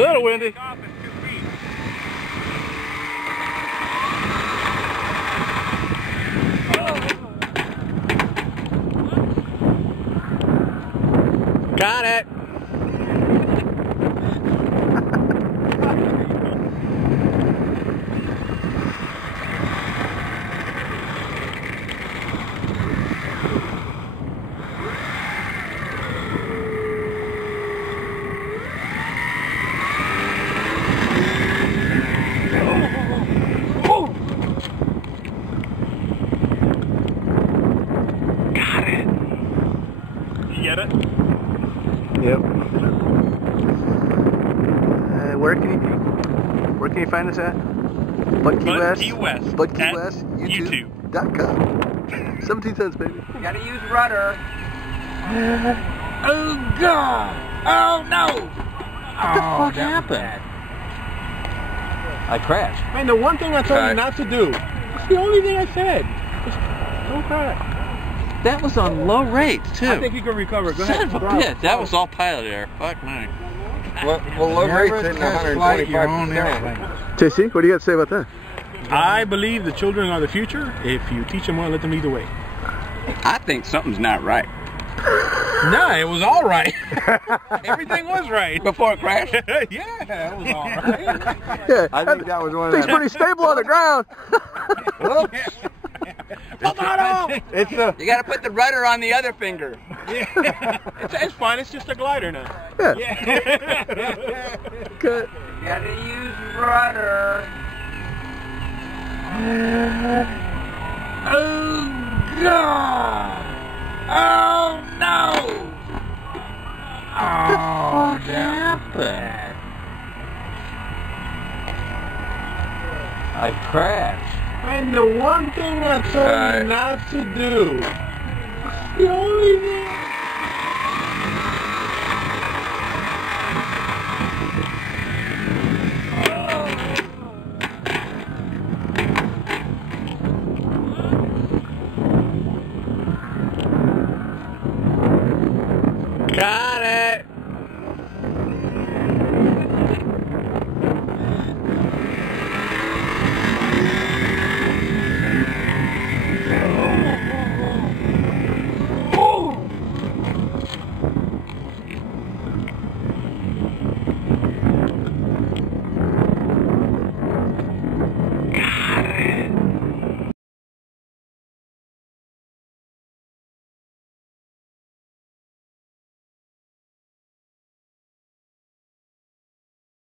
little windy. Got it. Got it. You get it? Yep. Where can you find us at? Bud Key West. Bud Key West. YouTube.com. 17 cents, baby. You gotta use rudder. Oh God! Oh no! What the fuck happened? I crashed. Man, the one thing I told you not to do. It's the only thing I said. Just don't crash. That was on low rates too. I think you can recover. Go ahead. Son of a bitch. That was all pilot air. Fuck me. Well, low rates in 125%. JC, what do you got to say about that? I believe the children are the future. If you teach them well, let them lead the way. I think something's not right. Nah, it was all right. Everything was right. Before it crashed? Yeah, it was all right. Yeah, I think that was one of thing's pretty stable on the ground. It's you gotta put the rudder on the other finger. Yeah. It's fine, it's just a glider now. Yeah. Good. You gotta use rudder. Oh God! Oh no! Oh, what happened? I crashed. And the one thing I told you not to do. The only thing. Got it.